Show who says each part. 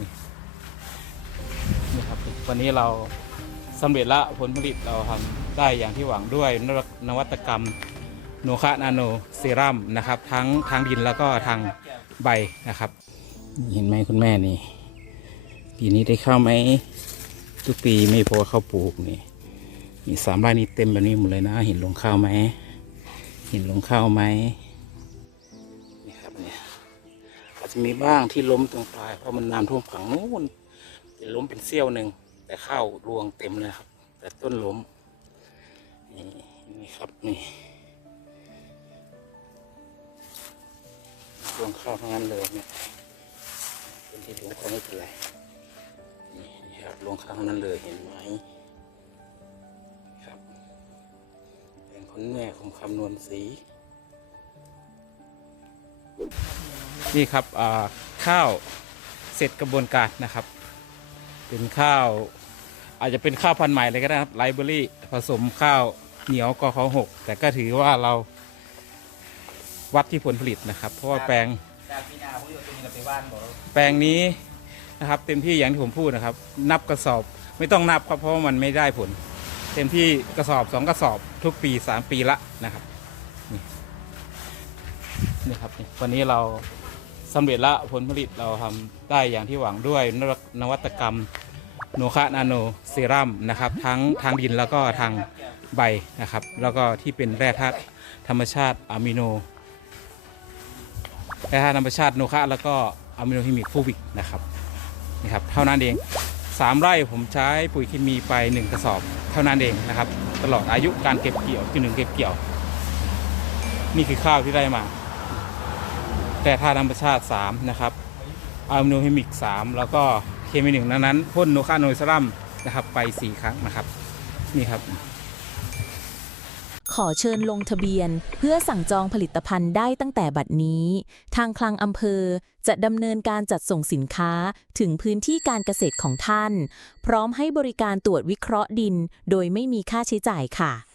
Speaker 1: นี่นี่ครับวันนี้เราสำเร็จละผลผลิตเราทำได้อย่างที่หวังด้วยนวัตนวัตกรรมโนคะนาโนเซรั่มนะครับ ทั้งทางดินแล้วก็ทางใบนะครับ เห็นไหมคุณแม่นี่ปีนี้ได้ข้าวไหมทุกปีไม่พอข้าวปลูกนี่มีสามไร่นี้เต็มแบบนี้หมดเลยนะเห็นลงข้าวไหมเห็นลงข้าวไหม จจะมีบ้างที่ล้มตรงปลายเพราะมันน้ำท่วมขังนู้นเป็นล้มเป็นเสี้ยวหนึ่งแต่ข้าวรวงเต็มเลยครับ แต่ต้นล้มนี่นี่ครับนี่รวงข้าวทั้งนั้นเลยเนี่ยเป็นที่หลวงเขาไม่เป็นไรนี่นครับหลวงข้างนั้นเลยเห็นไหมครับเป็นคนแม่ของคำนวณสี นี่ครับข้าวเสร็จกระบวนการนะครับ เป็นข้าวอาจจะเป็นข้าวพันธุ์ใหม่เลยก็ได้ครับไลเบอรี่ผสมข้าวเหนียวกอขาหกแต่ก็ถือว่าเราวัดที่ผลผลิตนะครับ เพราะว่าแปลงแปลงนี้นะครับเต็มที่อย่างที่ผมพูดนะครับ นับกระสอบไม่ต้องนับครับเพราะว่ามันไม่ได้ผล เต็มที่กระสอบสองกระสอบทุกปีสามปีละนะครับนี่นี่ครับนี่วันนี้เรา สำเร็จละผลผลิตเราทำได้อย่างที่หวังด้วยนวัตนวัตกรรมโนคะนาโนเซรั่มนะครับ ทั้งทางดินแล้วก็ทางใบนะครับ แล้วก็ที่เป็นแร่ธาตุธรรมชาติอะมิโนแร่ธาตุธรรมชาติโนคะแล้วก็อะมิโนฮิมิกฟูบิกนะครับนี่ครับเท่านั้นเองสามไร่ผมใช้ปุ๋ยเคมีไปหนึ่งกระสอบ เท่านั้นเองนะครับ ตลอดอายุการเก็บเกี่ยวจนถึงเก็บเกี่ยว นี่คือข้าวที่ได้มา แร่ธาตุธรรมชาติ 3 นะครับอะมิโนฮิมิก 3 แล้วก็เคมีหนึ่งนั้นนั้นพ่นโนคาโนซรัมนะครับไป 4 ครั้งนะครับ นี่ครับ
Speaker 2: ขอเชิญลงทะเบียนเพื่อสั่งจองผลิตภัณฑ์ได้ตั้งแต่บัดนี้ ทางคลังอำเภอจะดำเนินการจัดส่งสินค้าถึงพื้นที่การเกษตรของท่าน พร้อมให้บริการตรวจวิเคราะห์ดิน โดยไม่มีค่าใช้จ่ายค่ะ